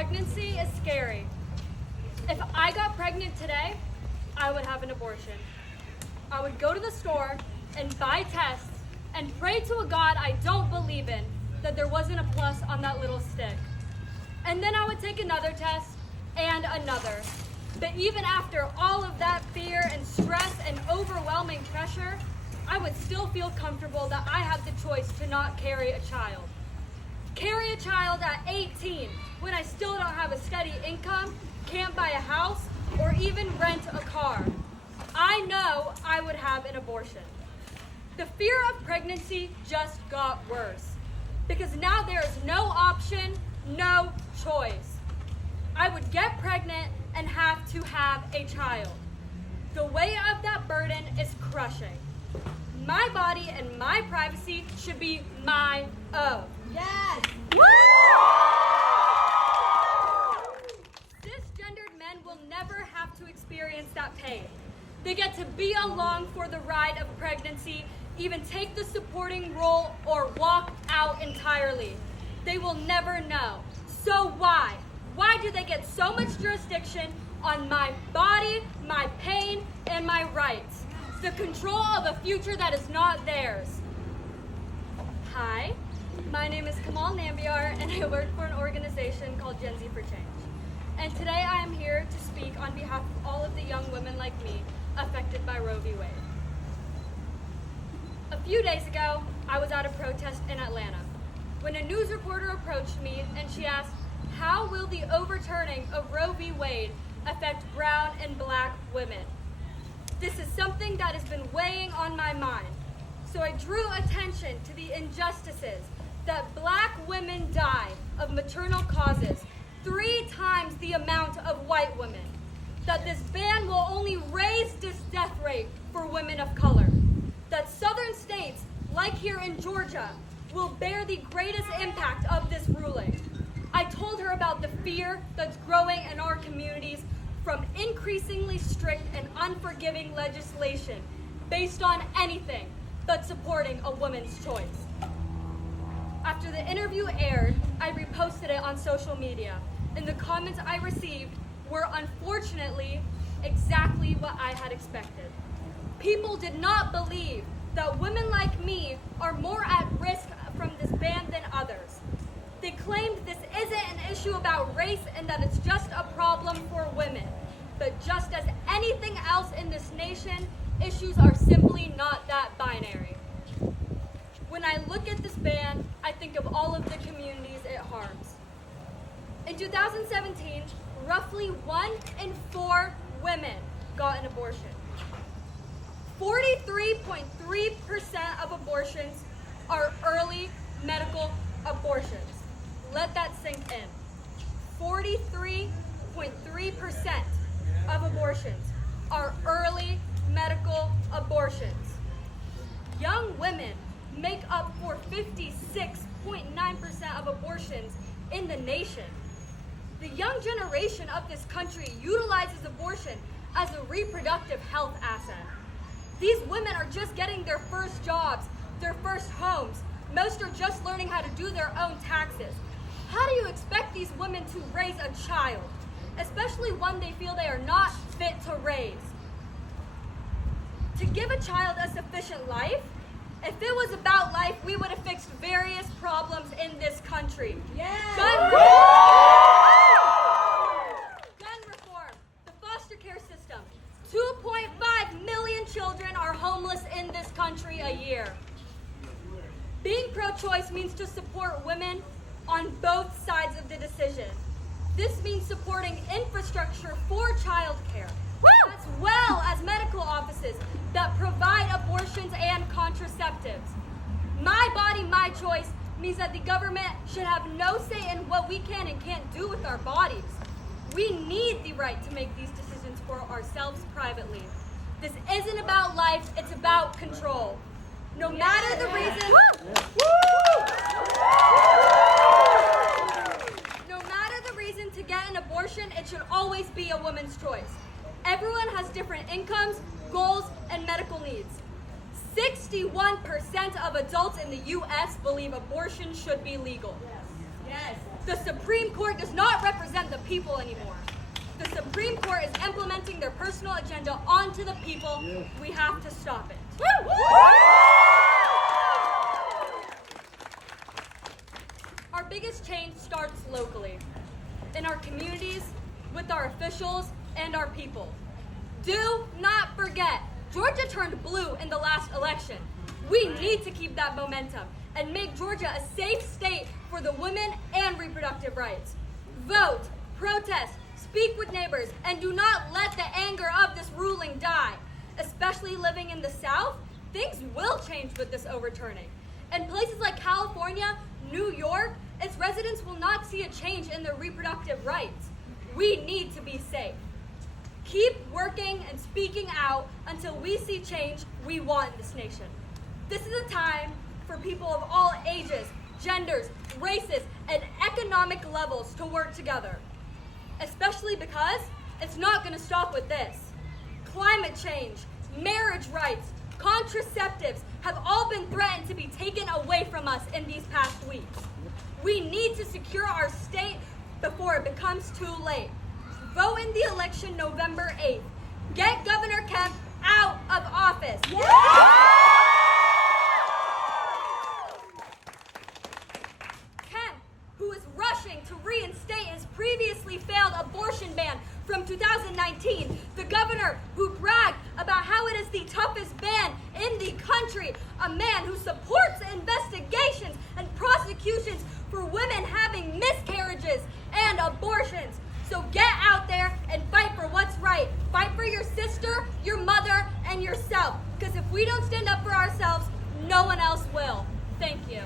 Pregnancy is scary. If I got pregnant today, I would have an abortion. I would go to the store and buy tests and pray to a God I don't believe in that there wasn't a plus on that little stick. And then I would take another test and another. But even after all of that fear and stress and overwhelming pressure, I would still feel comfortable that I had the choice to not carry a child. Carry a child at 18 when I still don't have a steady income, can't buy a house, or even rent a car. I know I would have an abortion. The fear of pregnancy just got worse because now there is no option, no choice. I would get pregnant and have to have a child. The weight of that burden is crushing. My body and my privacy should be my own. Yes! Woo! Cisgendered men will never have to experience that pain. They get to be along for the ride of pregnancy, even take the supporting role or walk out entirely. They will never know. So why? Why do they get so much jurisdiction on my body, my pain, and my rights? The control of a future that is not theirs. Hi, my name is Komal Nambiar, and I work for an organization called Gen Z for Change. And today I am here to speak on behalf of all of the young women like me affected by Roe v. Wade. A few days ago, I was at a protest in Atlanta when a news reporter approached me and she asked, "How will the overturning of Roe v. Wade affect brown and black women?" This is something that has been weighing on my mind. So I drew attention to the injustices that black women die of maternal causes 3 times the amount of white women, that this ban will only raise this death rate for women of color, that southern states, like here in Georgia, will bear the greatest impact of this ruling. I told her about the fear that's growing in our communities from increasingly strict and unforgiving legislation based on anything but supporting a woman's choice. After the interview aired, I reposted it on social media, and the comments I received were unfortunately exactly what I had expected. People did not believe that women like me are more at risk from this ban than others. They claimed this isn't an issue about race and that it's just a problem for women. But just as anything else in this nation, issues are simply not that binary. When I look at this ban, I think of all of the communities it harms. In 2017, roughly 1 in 4 women got an abortion. 43.3% of abortions are early medical abortions. Let that sink in. 43.3% of abortions are early medical abortions. Young women make up for 56.9% of abortions in the nation. The young generation of this country utilizes abortion as a reproductive health asset. These women are just getting their first jobs, their first homes. Most are just learning how to do their own taxes. How do you expect these women to raise a child, especially one they feel they are not fit to raise? To give a child a sufficient life, if it was about life, we would have fixed various problems in this country. Yes. Gun reform, the foster care system. 2.5 million children are homeless in this country a year. Being pro-choice means to support women on both sides of the decision. This means supporting infrastructure for childcare, as well as medical offices that provide abortions and contraceptives. My body, my choice means that the government should have no say in what we can and can't do with our bodies. We need the right to make these decisions for ourselves privately. This isn't about life, it's about control. No matter the reason, to get an abortion, it should always be a woman's choice. Everyone has different incomes, goals, and medical needs. 61% of adults in the U.S. believe abortion should be legal. Yes. The Supreme Court does not represent the people anymore. The Supreme Court is implementing their personal agenda onto the people. We have to stop it. Our biggest change starts locally, in our communities, with our officials, and our people. Do not forget, Georgia turned blue in the last election. We need to keep that momentum and make Georgia a safe state for the women and reproductive rights. Vote, protest, speak with neighbors, and do not let the anger of this ruling die. Especially living in the South, things will change with this overturning. In places like California, New York, its residents will not see a change in their reproductive rights. We need to be safe. Keep working and speaking out until we see change we want in this nation. This is a time for people of all ages, genders, races, and economic levels to work together. Especially because it's not going to stop with this. Climate change, marriage rights, contraceptives have all been threatened to be taken away from us in these past weeks. We need to secure our state before it becomes too late. Vote in the election November 8th. Get Governor Kemp out of office. Kemp, who is rushing to reinstate his previously failed abortion ban from 2019, the governor who bragged about how it is the toughest ban in the country, a man who supports investigations and prosecutions for women having miscarriages and abortions. So get out there and fight for what's right. Fight for your sister, your mother, and yourself. Because if we don't stand up for ourselves, no one else will. Thank you.